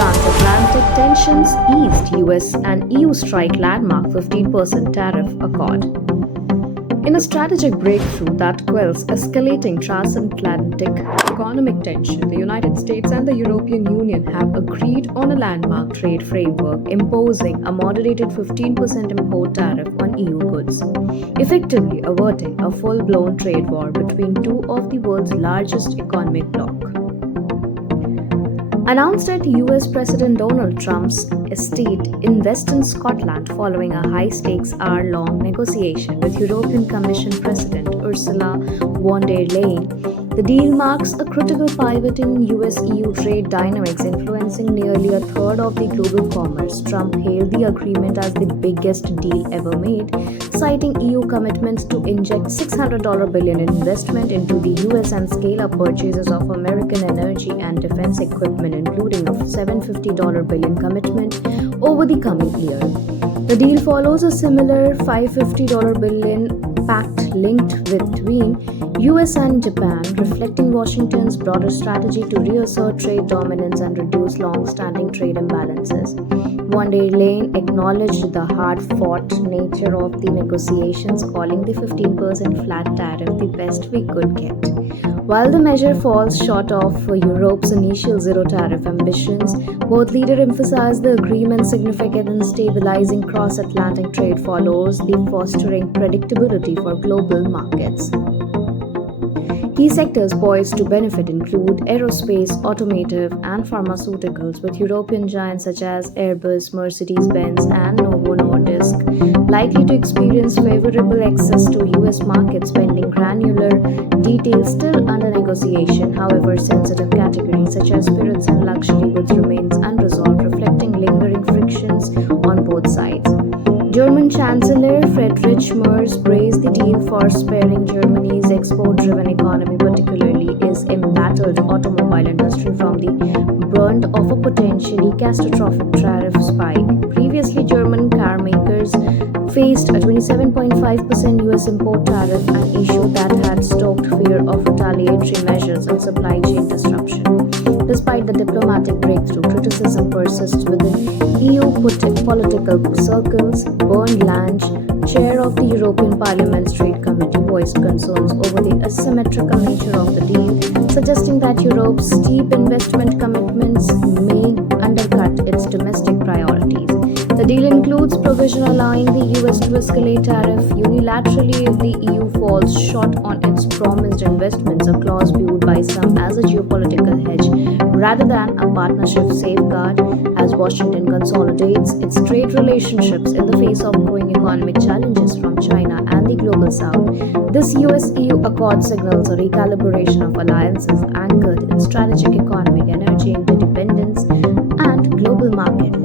Transatlantic tensions eased, U.S. and EU strike landmark 15% tariff accord. In a strategic breakthrough that quells escalating transatlantic economic tension, the United States and the European Union have agreed on a landmark trade framework imposing a moderated 15% import tariff on EU goods, effectively averting a full-blown trade war between two of the world's largest economic blocs. Announced at U.S. President Donald Trump's estate in Western Scotland following a high-stakes hour-long negotiation with European Commission President Ursula von der Leyen, the deal marks a critical pivot in U.S. EU trade dynamics influencing nearly a third of the global commerce. Trump hailed the agreement as the biggest deal ever made, citing EU commitments to inject $600 billion in investment into the U.S. and scale up purchases of American energy and defense equipment, including a $750 billion commitment over the coming year. The deal follows a similar $550 billion pact linked between US and Japan, reflecting Washington's broader strategy to reassert trade dominance and reduce long-standing trade imbalances. Von der Leyen acknowledged the hard-fought nature of the negotiations, calling the 15% flat tariff the best we could get. While the measure falls short of Europe's initial zero-tariff ambitions, both leaders emphasized the agreement's significance in stabilizing cross-Atlantic trade follows the fostering predictability for global markets. Key sectors poised to benefit include aerospace, automotive, and pharmaceuticals, with European giants such as Airbus, Mercedes-Benz, and Novo Nordisk likely to experience favorable access to US markets pending granular details still under negotiation. However, sensitive categories such as spirits and luxury goods remains unresolved, reflecting lingering frictions on both sides. German Chancellor Friedrich Merz praised the deal for sparing Germany's export-driven economy, particularly its embattled automobile industry, from the brunt of a potentially catastrophic tariff spike. Previously, German car makers faced a 27.5% US import tariff, an issue that had stoked fear of retaliatory measures and supply chain disruption. Despite the diplomatic breakthrough, criticism persists within EU political circles. Bernd Lange, chair of the European Parliament's Trade Committee, voiced concerns over the asymmetrical nature of the deal, suggesting that Europe's steep investment commitments may undercut its domestic priorities. The deal includes provision allowing the US to escalate tariff unilaterally if the EU falls short on its promised investments, a clause viewed by some as a geopolitical hedge rather than a partnership safeguard as Washington consolidates its trade relationships in the face of growing economic challenges from China and the global south. This US-EU accord signals a recalibration of alliances anchored in strategic economic, energy interdependence, and global market